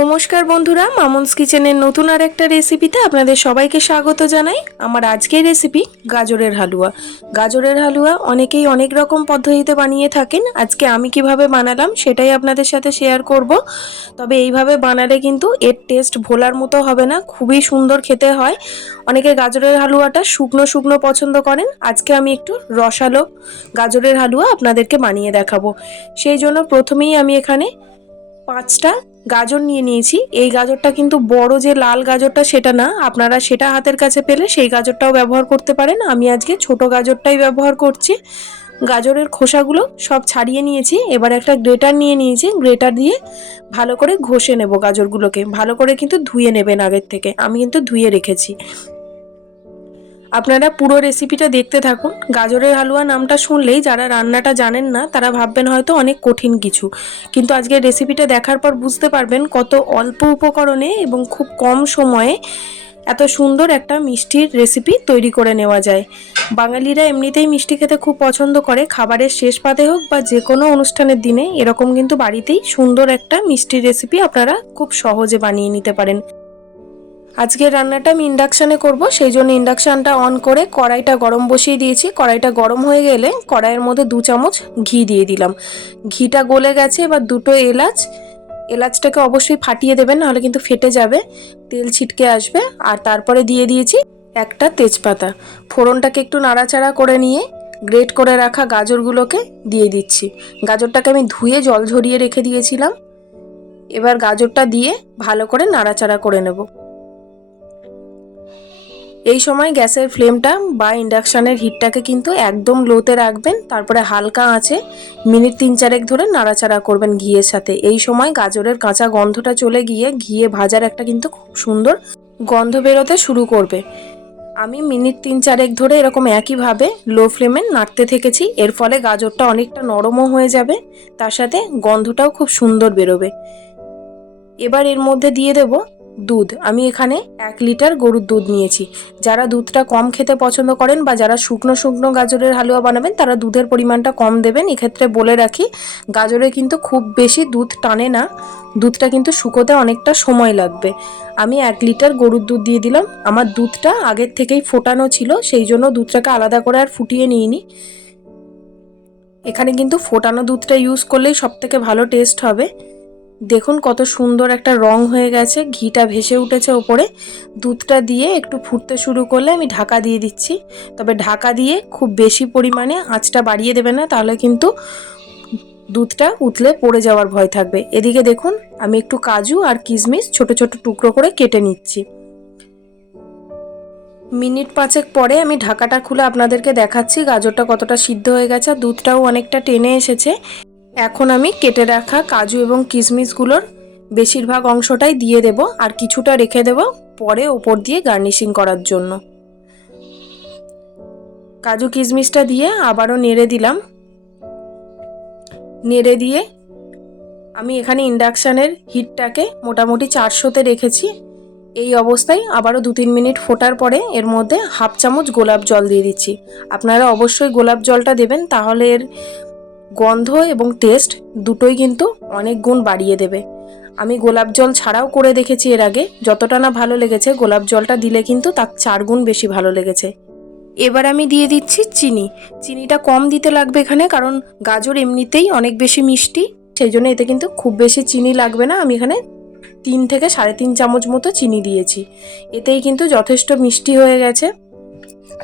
নমস্কার বন্ধুরা, মামুনস কিচেনের নতুন আর একটা রেসিপিতে আপনাদের সবাইকে স্বাগত জানাই। আমার আজকের রেসিপি গাজরের হালুয়া। গাজরের হালুয়া অনেকেই অনেক রকম পদ্ধতিতে বানিয়ে থাকেন। আজকে আমি কীভাবে বানালাম সেটাই আপনাদের সাথে শেয়ার করব। তবে এইভাবে বানালে কিন্তু এর টেস্ট ভোলার মতো হবে না, খুবই সুন্দর খেতে হয়। অনেকে গাজরের হালুয়াটা শুকনো শুকনো পছন্দ করেন। আজকে আমি একটু রসালো গাজরের হালুয়া আপনাদেরকে বানিয়ে দেখাবো। সেই জন্য প্রথমেই আমি এখানে পাঁচটা গাজর নিয়ে নিয়েছি। এই গাজরটা কিন্তু বড় যে লাল গাজরটা সেটা না, আপনারা সেটা হাতের কাছে পেলে সেই গাজরটাও ব্যবহার করতে পারেন। আমি আজকে ছোট গাজরটাই ব্যবহার করছি। গাজরের খোসাগুলো সব ছাড়িয়ে নিয়েছি। এবার একটা গ্রেটার নিয়ে নিয়েছি। গ্রেটার দিয়ে ভালো করে ঘষে নেব গাজরগুলোকে। ভালো করে কিন্তু ধুয়ে নেবেন আগের থেকে। আমি কিন্তু ধুয়ে রেখেছি। আপনারা পুরো রেসিপিটা দেখতে থাকুন। গাজরের হালুয়া নামটা শুনলেই যারা রান্নাটা জানেন না, তারা ভাববেন হয়তো অনেক কঠিন কিছু। কিন্তু আজকের রেসিপিটা দেখার পর বুঝতে পারবেন কত অল্প উপকরণে এবং খুব কম সময়ে এত সুন্দর একটা মিষ্টির রেসিপি তৈরি করে নেওয়া যায়। বাঙালিরা এমনিতেই মিষ্টি খেতে খুব পছন্দ করে। খাবারের শেষ পাতে হোক বা যে কোনো অনুষ্ঠানের দিনে এরকম কিন্তু বাড়িতেই সুন্দর একটা মিষ্টির রেসিপি আপনারা খুব সহজে বানিয়ে নিতে পারেন। আজকের রান্নাটা আমি ইন্ডাকশানে করব, সেই জন্য ইন্ডাকশানটা অন করে কড়াইটা গরম বসিয়ে দিয়েছি। কড়াইটা গরম হয়ে গেলে কড়াইয়ের মধ্যে দু চামচ ঘি দিয়ে দিলাম। ঘিটা গলে গেছে, এবার দুটো এলাচ। এলাচটাকে অবশ্যই ফাটিয়ে দেবেন, নাহলে কিন্তু ফেটে যাবে, তেল ছিটকে আসবে। আর তারপরে দিয়ে দিয়েছি একটা তেজপাতা। ফোড়নটাকে একটু নাড়াচাড়া করে নিয়ে গ্রেট করে রাখা গাজরগুলোকে দিয়ে দিচ্ছি। গাজরটাকে আমি ধুয়ে জল ঝরিয়ে রেখে দিয়েছিলাম। এবার গাজরটা দিয়ে ভালো করে নাড়াচাড়া করে নেব। এই সময় গ্যাসের ফ্লেমটা বা ইন্ডাকশানের হিটটাকে কিন্তু একদম লোতে রাখবেন, তারপরে হালকা আঁচে মিনিট তিন চারেক ধরে নাড়াচাড়া করবেন ঘিয়ের সাথে। এই সময় গাজরের কাঁচা গন্ধটা চলে গিয়ে ঘিয়ে ভাজার একটা কিন্তু খুব সুন্দর গন্ধ বেরোতে শুরু করবে। আমি মিনিট তিন চারেক ধরে এরকম একইভাবে লো ফ্লেমে নাড়তে থেকেছি, এর ফলে গাজরটা অনেকটা নরমও হয়ে যাবে, তার সাথে গন্ধটাও খুব সুন্দর বেরোবে। এবার এর মধ্যে দিয়ে দেবো দুধ। আমি এখানে এক লিটার গরুর দুধ নিয়েছি। যারা দুধটা কম খেতে পছন্দ করেন বা যারা শুকনো শুকনো গাজরের হালুয়া বানাবেন, তারা দুধের পরিমাণটা কম দেবেন। এক্ষেত্রে বলে রাখি, গাজরে কিন্তু খুব বেশি দুধ টানে না। দুধটা কিন্তু শুকোতে অনেকটা সময় লাগবে। আমি এক লিটার গরুর দুধ দিয়ে দিলাম। আমার দুধটা আগের থেকেই ফোটানো ছিল, সেই জন্য দুধটাকে আলাদা করে আর ফুটিয়ে নিইনি। এখানে কিন্তু ফোটানো দুধটা ইউজ করলেই সব থেকে ভালো টেস্ট হবে। দেখুন কত সুন্দর একটা রং হয়ে গেছে, ঘিটা ভেসে উঠেছে ওপরে। দুধটা দিয়ে একটু ফুটতে শুরু করলে আমি ঢাকা দিয়ে দিচ্ছি। তবে ঢাকা দিয়ে খুব বেশি পরিমাণে আঁচটা বাড়িয়ে দেবে না, তাহলে কিন্তু দুধটা উতলে পড়ে যাওয়ার ভয় থাকবে। এদিকে দেখুন, আমি একটু কাজু আর কিশমিশ ছোট ছোট টুকরো করে কেটে নিচ্ছি। মিনিট পাঁচেক পরে আমি ঢাকাটা খুলে আপনাদেরকে দেখাচ্ছি, গাজরটা কতটা সিদ্ধ হয়ে গেছে, দুধটাও অনেকটা টেনে এসেছে। এখন আমি কেটে রাখা কাজু এবং কিশমিশগুলোর বেশিরভাগ অংশটাই দিয়ে দেব আর কিছুটা রেখে দেব পরে ওপর দিয়ে গার্নিশিং করার জন্য। কাজু কিশমিশটা দিয়ে আবারও নেড়ে দিলাম। নেড়ে দিয়ে আমি এখানে ইন্ডাকশানের হিটটাকে মোটামুটি চারশোতে রেখেছি। এই অবস্থায় আবারও দু তিন মিনিট ফোটার পরে এর মধ্যে হাফ চামচ গোলাপ জল দিয়ে দিচ্ছি। আপনারা অবশ্যই গোলাপ জলটা দেবেন, তাহলে এর গন্ধ এবং টেস্ট দুটোই কিন্তু অনেক গুণ বাড়িয়ে দেবে। আমি গোলাপ জল ছাড়াও করে দেখেছি এর আগে। যতটা না ভালো লেগেছে, গোলাপ জলটা দিলে কিন্তু তার চার গুণ বেশি ভালো লেগেছে। এবার আমি দিয়ে দিচ্ছি চিনি। চিনিটা কম দিতে লাগবে এখানে, কারণ গাজর এমনিতেই অনেক বেশি মিষ্টি। সেই জন্য এতে কিন্তু খুব বেশি চিনি লাগবে না। আমি এখানে তিন থেকে সাড়ে তিন চামচ মতো চিনি দিয়েছি। এতেই কিন্তু যথেষ্ট মিষ্টি হয়ে গেছে।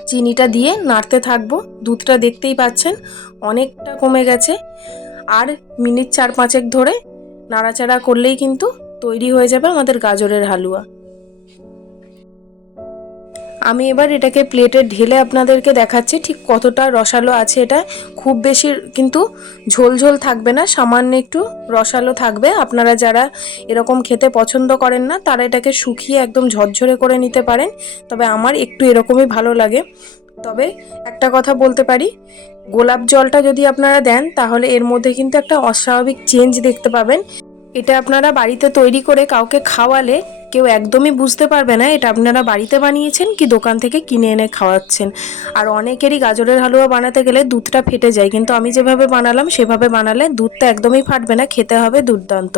চিনিটা দিয়ে নাড়তে থাকব। দুধটা দেখতেই পাচ্ছেন, অনেকটা কমে গেছে। আর মিনিট চার পাঁচেক ধরে নাড়াচাড়া করলেই কিন্তু তৈরি হয়ে যাবে আমাদের গাজরের হালুয়া। আমি এবার এটাকে প্লেটে ঢেলে আপনাদেরকে দেখাচ্ছি ঠিক কতটা রসালো আছে এটা। খুব বেশি কিন্তু ঝোল ঝোল থাকবে না, সামান্য একটু রসালো থাকবে। আপনারা যারা এরকম খেতে পছন্দ করেন না, তারা এটাকে শুকিয়ে একদম ঝরঝরে করে নিতে পারেন। তবে আমার একটু এরকমই ভালো লাগে। তবে একটা কথা বলতে পারি, গোলাপ জলটা যদি আপনারা দেন, তাহলে এর মধ্যে কিন্তু একটা অস্বাভাবিক চেঞ্জ দেখতে পাবেন। এটা আপনারা বাড়িতে তৈরি করে কাউকে খাওয়ালে কেউ একদমই বুঝতে পারবে না, এটা আপনারা বাড়িতে বানিয়েছেন কি দোকান থেকে কিনে এনে খাওয়াচ্ছেন। আর অনেকেরই গাজরের হালুয়া বানাতে গেলে দুধটা ফেটে যায়, কিন্তু আমি যেভাবে বানালাম সেভাবে বানালে দুধটা একদমই ফাটবে না, খেতে হবে দুর্দান্ত।